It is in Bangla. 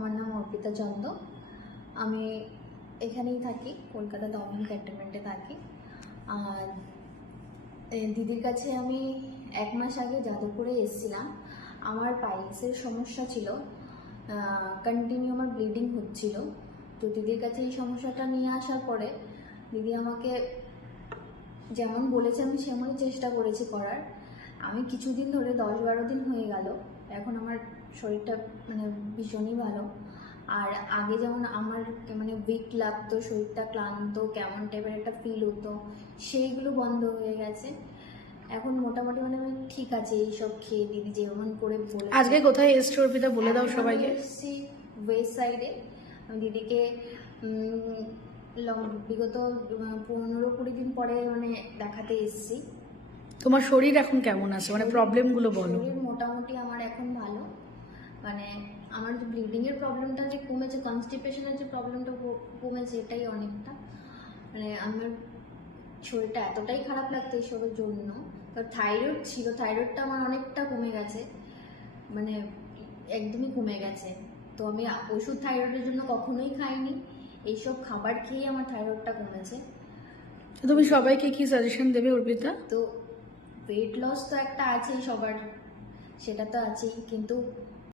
আমার নাম অর্পিতা চন্দ। আমি এখানেই থাকি, কলকাতা দমন ক্যান্টনমেন্টে থাকি। আর দিদির কাছে আমি 1 মাস আগে যাদবপুরে এসেছিলাম। আমার পাইলসের সমস্যা ছিল, কন্টিনিউ আমার ব্লিডিং হচ্ছিল। তো দিদির কাছে এই সমস্যাটা নিয়ে আসার পরে দিদি আমাকে যেমন বলেছে আমি সেমনই চেষ্টা করেছি করার। আমি কিছুদিন ধরে 10-12 দিন হয়ে গেল, এখন আমার শরীরটা মানে ভীষণই ভালো। আর আগে যেমন আমার মানে উইক লাগতো, শরীরটা ক্লান্ত কেমন টাইপের একটা ফিল হতো, সেইগুলো বন্ধ হয়ে গেছে। এখন মোটামুটি মানে আমি ঠিক আছে এইসব খেয়ে দিদি যেমন করে বলে। আজকে কোথায় এসছো অর্পিতা, বলে দাও সবাইকে। এসছি ওয়েস্ট সাইডে। আমি দিদিকে বিগত 15-20 দিন পরে মানে দেখাতে এসছি। তোমার শরীর এখন কেমন আছে, মানে প্রবলেমগুলো বলো। শরীর মোটামুটি আমার এখন ভালো, মানে আমার যে ব্লিডিংয়ের প্রবলেমটা যে কমেছে, কনস্টিপেশনের যে প্রবলেমটা কমেছে, এটাই অনেকটা। মানে আমার শরীরটা এতটাই খারাপ লাগতো এইসবের জন্য। তো থাইরয়েড ছিল, থাইরয়েডটা আমার অনেকটা কমে গেছে, মানে একদমই কমে গেছে। তো আমি ওষুধ থাইরয়েডের জন্য কখনোই খাইনি, এইসব খাবার খেয়েই আমার থাইরয়েডটা কমেছে। তুমি সবাইকে কি সাজেশন দেবে অর্পিতা? তো ওয়েট লস তো একটা আছেই সবার, সেটা তো আছেই, কিন্তু